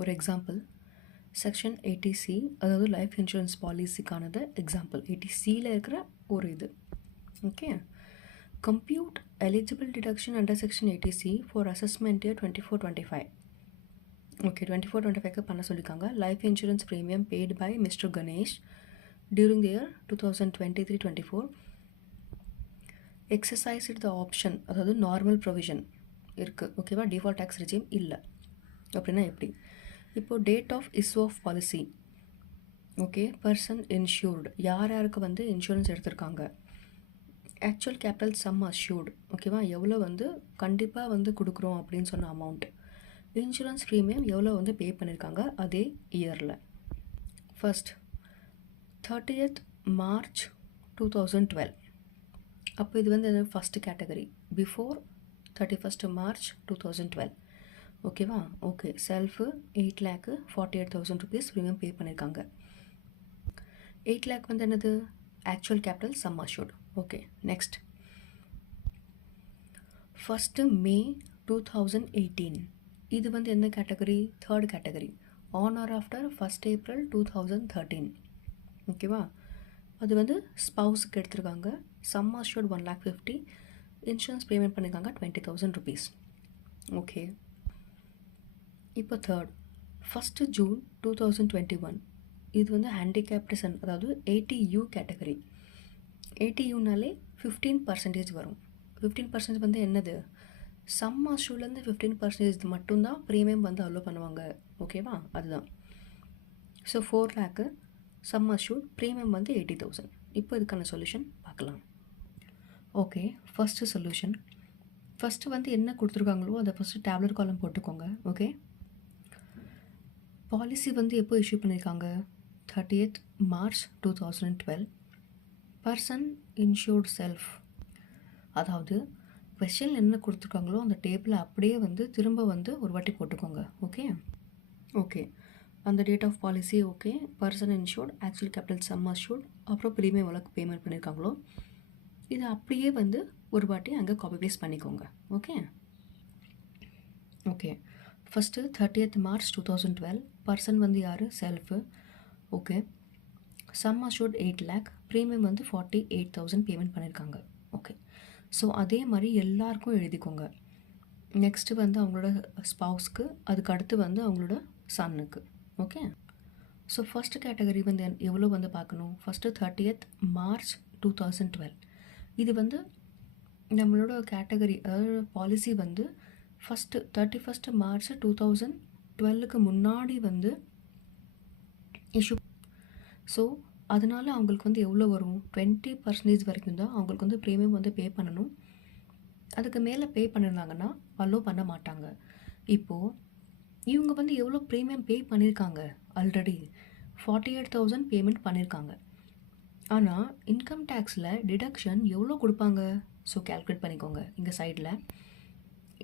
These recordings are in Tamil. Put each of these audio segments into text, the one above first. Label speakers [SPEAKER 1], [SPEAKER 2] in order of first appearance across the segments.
[SPEAKER 1] ஒரு எக்ஸாம்பிள் செக்ஷன் எயிட்டி சி அதாவது லைஃப் இன்சூரன்ஸ் பாலிசிக்கானது எக்ஸாம்பிள் எயிட்டி சியில் இருக்கிற ஒரு இது. Okay compute eligible deduction under section eighty C for assessment year twenty four twenty five okay twenty four twenty ஃபைவ்க்கு பண்ண சொல்லியிருக்காங்க life insurance premium paid by mister Ganesh during the year two thousand twenty three twenty four exercise the option அதாவது நார்மல் ப்ரொவிஷன் இருக்குது ஓகேவா டிஃபால்ட் டேக்ஸ் ரிஜியம் இல்லை. அப்படின்னா எப்படி? இப்போது date of issue of policy okay person insured யார் யாருக்கு வந்து இன்சூரன்ஸ் எடுத்திருக்காங்க? ஆக்சுவல் கேபிட்டல் சம் அஷ்யூர்டு ஓகேவா எவ்வளோ வந்து கண்டிப்பாக வந்து கொடுக்குறோம் அப்படின்னு சொன்ன அமௌண்ட் இன்சூரன்ஸ் ப்ரீமியம் எவ்வளோ வந்து பே பண்ணியிருக்காங்க அதே இயரில் first thirtieth March two thousand twelve அப்போ இது வந்து first category before thirty first March two thousand twelve ஓகேவா? Okay. Self eight lakh forty eight thousand rupees premium pay பண்ணியிருக்காங்க எயிட் லேக் வந்து என்னது? Actual capital sum assured okay next first May two thousand eighteen இது வந்து எந்த category third category on or after first April two thousand thirteen ஓகேவா? அது வந்து ஸ்பவுஸுக்கு எடுத்திருக்காங்க. Sum assured one lakh fifty insurance payment பண்ணியிருக்காங்க டுவெண்ட்டி தௌசண்ட் ருபீஸ் ஓகே இப்போ third first June two thousand twenty one இது வந்து ஹேண்டிகேப்டு சன் அதாவது எயிட்டி யூ கேட்டகரி எயிட்டி யூனாலே ஃபிஃப்டீன் பர்சன்டேஜ் வரும். ஃபிஃப்டீன் பர்சன்டேஜ் வந்து என்னது? சம் அஷ்யூலேருந்து ஃபிஃப்டீன் பர்சன்டேஜ் மட்டும்தான் ப்ரீமியம் வந்து அலோவ் பண்ணுவாங்க. ஓகேவா அதுதான். So four lakh sum assured premium வந்து எயிட்டி தௌசண்ட் இப்போ இதுக்கான சொல்யூஷன் பார்க்கலாம். ஓகே ஃபஸ்ட்டு சொல்யூஷன் ஃபஸ்ட்டு வந்து என்ன கொடுத்துருக்காங்களோ அதை ஃபஸ்ட்டு டேப்லெட் காலம் போட்டுக்கோங்க. ஓகே பாலிசி வந்து எப்போ இஷ்யூ பண்ணியிருக்காங்க? Thirtieth March two thousand twelve person insured self அதாவது கொஷின் என்ன கொடுத்துருக்காங்களோ அந்த டேபிளை அப்படியே வந்து திரும்ப வந்து ஒரு வாட்டி போட்டுக்கோங்க ஓகே ஓகே அந்த date of policy okay person insured actual capital sum assured அப்புறம் ப்ரீமியம் எவ்வளோ பேமெண்ட் பண்ணியிருக்காங்களோ இதை அப்படியே வந்து ஒரு வாட்டி அங்கே காப்பி பேஸ்ட் பண்ணிக்கோங்க okay okay first thirtieth March two thousand twelve person வந்து யார்? Self okay sum assured eight lakh premium வந்து ஃபார்ட்டி எயிட் தௌசண்ட் பேமெண்ட் பண்ணியிருக்காங்க ஓகே ஸோ அதே மாதிரி எல்லாருக்கும் எழுதிக்கோங்க. நெக்ஸ்ட்டு வந்து அவங்களோட ஸ்பவுஸ்க்கு அதுக்கு அடுத்து வந்து அவங்களோட சன்னுக்கு ஓகே ஸோ ஃபஸ்ட்டு கேட்டகரி வந்து எவ்வளோ வந்து பார்க்கணும்? First thirtieth March two thousand twelve இது வந்து நம்மளோட கேட்டகரி அதாவது பாலிசி வந்து first thirty first March two thousand டுவெல்லுக்கு முன்னாடி வந்து இஷ்யூ ஸோ அதனால் அவங்களுக்கு வந்து எவ்வளோ வரும்? டுவெண்ட்டி பர்சன்டேஜ் வரைக்கும் தான் அவங்களுக்கு வந்து ப்ரீமியம் வந்து பே பண்ணணும். அதுக்கு மேலே பே பண்ணியிருந்தாங்கன்னா அலோவ் பண்ண மாட்டாங்க. இப்போது இவங்க வந்து எவ்வளோ ப்ரீமியம் பே பண்ணியிருக்காங்க already forty eight thousand payment பண்ணியிருக்காங்க ஆனால் இன்கம் டேக்ஸில் டிடக்ஷன் எவ்வளோ கொடுப்பாங்க? ஸோ கேல்குலேட் பண்ணிக்கோங்க இங்கே சைடில்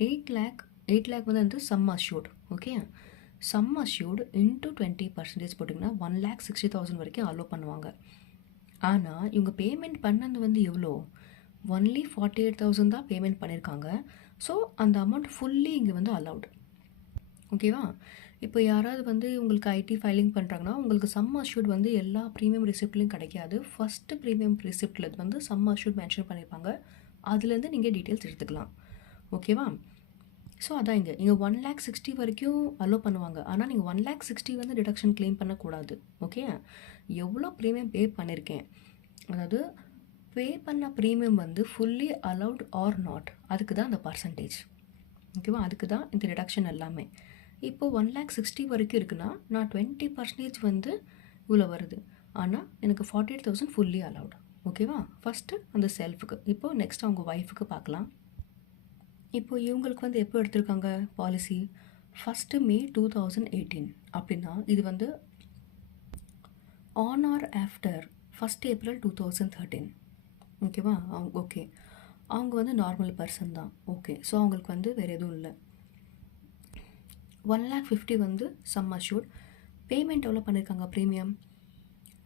[SPEAKER 1] எயிட் லேக் எயிட் லேக் வந்து வந்து sum assured okay sum assured into twenty percentage போட்டிங்கன்னா ஒன் லேக் சிக்ஸ்டி தௌசண்ட் வரைக்கும் அலோவ் பண்ணுவாங்க. ஆனால் இவங்க பேமெண்ட் பண்ணது வந்து எவ்வளோ? ஒன்லி ஃபார்ட்டி எயிட் தௌசண்ட் தான் பேமெண்ட் பண்ணியிருக்காங்க ஸோ அந்த அமௌண்ட் ஃபுல்லி இங்கே வந்து அலவுட் ஓகேவா இப்போ யாராவது வந்து உங்களுக்கு ஐடி ஃபைலிங் பண்ணுறாங்கன்னா உங்களுக்கு சம் அஷ்யூட் வந்து எல்லா ப்ரீமியம் ரிசிப்ட்லையும் கிடைக்காது. ஃபஸ்ட்டு ப்ரீமியம் ரிசிப்டில் வந்து சம் அஷ்யூட் மென்ஷன் பண்ணியிருப்பாங்க அதுலேருந்து நீங்கள் டீட்டெயில்ஸ் எடுத்துக்கலாம் ஓகேவா ஸோ அதான் இங்கே. இங்கே ஒன் லேக் சிக்ஸ்டி வரைக்கும் அலோவ் பண்ணுவாங்க. ஆனால் நீங்கள் ஒன் லேக் சிக்ஸ்டி வந்து டிடக்ஷன் க்ளைம் பண்ணக்கூடாது. ஓகே எவ்வளோ ப்ரீமியம் பே பண்ணியிருக்கேன் அதாவது பே பண்ண ப்ரீமியம் வந்து ஃபுல்லி அலவுட் ஆர் நாட் அதுக்கு தான் அந்த பர்சன்டேஜ் ஓகேவா அதுக்கு தான் இந்த ரிடக்ஷன் எல்லாமே. இப்போது ஒன் லேக் சிக்ஸ்டி வரைக்கும் இருக்குன்னா நான் டுவெண்ட்டி பர்சன்டேஜ் வந்து இவ்வளோ வருது. ஆனால் எனக்கு forty eight thousand fully allowed ஓகேவா ஃபஸ்ட்டு அந்த செல்ஃபுக்கு இப்போது நெக்ஸ்ட் அவங்க ஒய்ஃபுக்கு பார்க்கலாம். இப்போ இவங்களுக்கு வந்து எப்போ எடுத்திருக்காங்க policy first May two thousand eighteen அப்படின்னா இது வந்து on or after first April two thousand thirteen ஓகேவா அவங்க ஓகே அவங்க வந்து நார்மல் பர்சன் தான். ஓகே ஸோ அவங்களுக்கு வந்து வேறு எதுவும் இல்லை. ஒன் லேக் ஃபிஃப்டி வந்து சம் அஷ்யூர்ட் பேமெண்ட் எவ்வளோ பண்ணியிருக்காங்க premium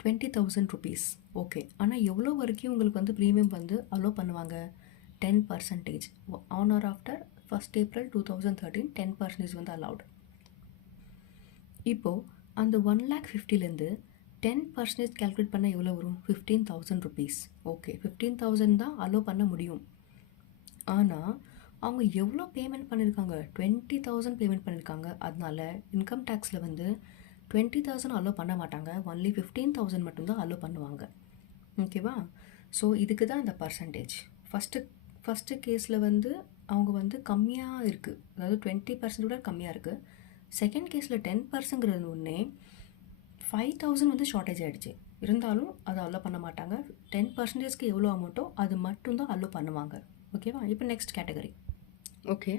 [SPEAKER 1] twenty thousand rupees okay ஆனால் எவ்வளோ வரைக்கும் உங்களுக்கு வந்து ப்ரீமியம் வந்து அலோவ் பண்ணுவாங்க? Ten percentage on or after first April two thousand thirteen ten percentage வந்து அலவுட் இப்போது அந்த ஒன் லேக் ஃபிஃப்டிலேருந்து டென் பர்சன்டேஜ் கேல்குலேட் பண்ணால் எவ்வளோ வரும்? Fifteen thousand rupees okay fifteen thousand தான் அலோவ் பண்ண முடியும். ஆனால் அவங்க எவ்வளோ பேமெண்ட் பண்ணியிருக்காங்க டுவெண்ட்டி தௌசண்ட் பேமெண்ட் பண்ணியிருக்காங்க அதனால இன்கம் டேக்ஸில் வந்து டுவெண்ட்டி தௌசண்ட் அலோவ் பண்ண மாட்டாங்க. ஒன்லி ஃபிஃப்டீன் தௌசண்ட் மட்டும்தான் அலோவ் பண்ணுவாங்க. ஓகேவா ஸோ இதுக்கு தான் இந்த பர்சன்டேஜ் ஃபஸ்ட்டு ஃபஸ்ட்டு கேஸில் வந்து அவங்க வந்து கம்மியாக இருக்குது அதாவது டுவெண்ட்டி பர்சன்ட் கூட கம்மியாக இருக்குது செகண்ட் கேஸில் டென் பர்சன்ட்ங்கிறது ஒன்றே ஃபைவ் தௌசண்ட் வந்து ஷார்ட்டேஜ் ஆகிடுச்சு இருந்தாலும் அதை அலோ பண்ண மாட்டாங்க. டென் பர்சன்டேஜ்க்கு எவ்வளோ அமௌண்ட்டோ அது மட்டும்தான் அலோ பண்ணுவாங்க. ஓகேவா இப்போ நெக்ஸ்ட் கேட்டகரி ஓகே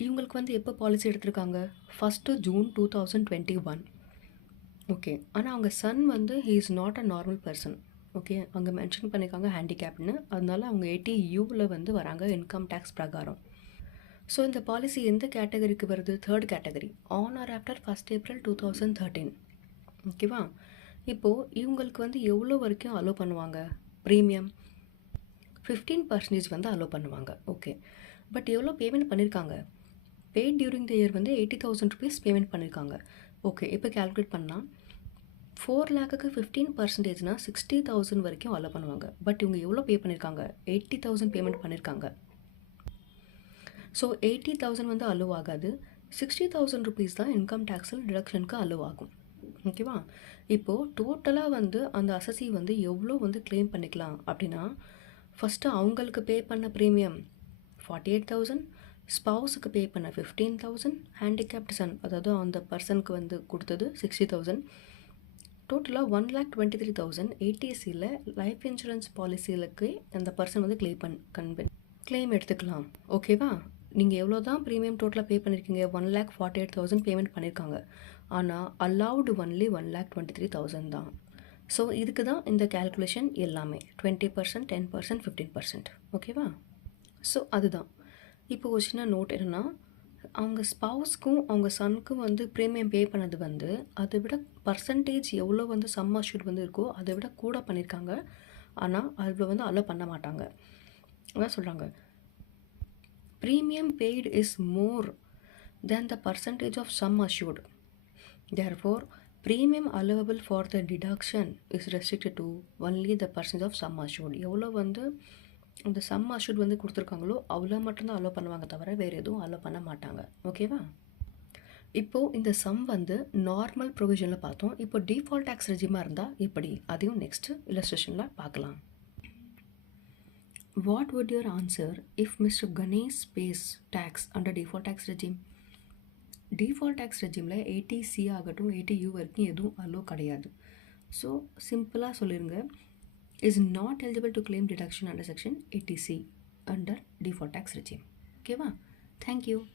[SPEAKER 1] இவங்களுக்கு வந்து எப்போ பாலிசி எடுத்திருக்காங்க? First June two thousand twenty one okay ஆனால் அவங்க சன் வந்து he is not a normal person okay அங்கே மென்ஷன் பண்ணியிருக்காங்க ஹேண்டிகேப்னு அதனால அவங்க எயிட்டி யூவில் வந்து வராங்க இன்கம் டேக்ஸ் பிரகாரம். ஸோ இந்த பாலிசி எந்த கேட்டகரிக்கு வருது? Third category on or after first April two thousand thirteen ஓகேவா இப்போது இவங்களுக்கு வந்து எவ்வளோ வரைக்கும் அலோவ் பண்ணுவாங்க? ப்ரீமியம் ஃபிஃப்டீன் பர்சன்டேஜ் வந்து அலோவ் பண்ணுவாங்க. ஓகே பட் எவ்வளோ பேமெண்ட் பண்ணியிருக்காங்க பெய்ட் டியூரிங் த இயர் வந்து எயிட்டி தௌசண்ட் ருபீஸ் பேமெண்ட் பண்ணியிருக்காங்க ஓகே இப்போ கேல்குலேட் பண்ணால் ஃபோர் லேக்குக்கு ஃபிஃப்டீன் பர்சன்டேஜ்னால் சிக்ஸ்டி தௌசண்ட் வரைக்கும் அலோ பண்ணுவாங்க. பட் இவங்க எவ்வளோ பே பண்ணியிருக்காங்க எயிட்டி தௌசண்ட் பேமெண்ட் பண்ணியிருக்காங்க ஸோ எயிட்டி தௌசண்ட் வந்து அலோவ் ஆகாது. சிக்ஸ்டி தௌசண்ட் ருபீஸ் தான் இன்கம் டேக்ஸில் டிடக்ஷனுக்கு அலோவ் ஆகும். ஓகேவா இப்போது டோட்டலாக வந்து அந்த அசசி வந்து எவ்வளோ வந்து க்ளைம் பண்ணிக்கலாம் அப்படின்னா ஃபஸ்ட்டு அவங்களுக்கு பே பண்ண ப்ரீமியம் ஃபார்ட்டி எயிட் தௌசண்ட் ஸ்பவுஸுக்கு பே பண்ண ஃபிஃப்டீன் தௌசண்ட் ஹேண்டிகேப்ட் சன் அதாவது அந்த பர்சனுக்கு வந்து கொடுத்தது சிக்ஸ்டி தௌசண்ட் டோட்டலாக one lakh twenty three thousand ஏடிஎஸ்சியில் life insurance பாலிசிகளுக்கு அந்த பர்சன் வந்து கிளைம் பண் கன்வென் க்ளைம் எடுத்துக்கலாம். ஓகேவா நீங்கள் எவ்வளோ தான் ப்ரீமியம் டோட்டலாக பே பண்ணியிருக்கீங்க one lakh forty eight thousand payment பண்ணியிருக்காங்க ஆனால் allowed only one lakh twenty three thousand தான். ஸோ இதுக்கு தான் இந்த கேல்குலேஷன் எல்லாமே. Twenty percent ten percent fifteen percent ஓகேவா ஸோ அதுதான். இப்போ ஒரு சின்ன நோட் என்னென்னா அவங்க ஸ்பவுஸ்க்கும் அவங்க சனுக்கும் வந்து ப்ரீமியம் பே பண்ணது வந்து அதை விட பர்சன்டேஜ் எவ்வளோ வந்து சம் அஷ்யூட் வந்து இருக்கோ அதை விட கூட பண்ணியிருக்காங்க ஆனால் அதில் வந்து அலோ பண்ண மாட்டாங்க அதான் சொல்கிறாங்க premium paid is more then the percentage of sum assured therefore premium allowable for the deduction is restricted to only the percentage of sum assured எவ்வளோ வந்து இந்த சம் அஷூட் வந்து கொடுத்துருக்காங்களோ அவ்வளோ மட்டும்தான் அலோவ் பண்ணுவாங்க தவிர வேறு எதுவும் அலோவ் பண்ண மாட்டாங்க. ஓகேவா இப்போது இந்த சம் வந்து நார்மல் ப்ரொவிஷனில் பார்த்தோம். இப்போ டிஃபால்ட் டேக்ஸ் ரெஜிமாக இருந்தால் இப்படி அதையும் நெக்ஸ்ட்டு இல்லஸ்ட்ரேஷனில் பார்க்கலாம். What would your answer if mister Ganesh pays tax under default tax regime default tax ரெஜிமில் eighty C ஆகட்டும் எயிட்டி யூ வரைக்கும் எதுவும் அலோ கிடையாது. ஸோ சிம்பிளாக சொல்லிடுங்க is not eligible to claim deduction under Section 80C under default tax regime. Okay, wow. thank you.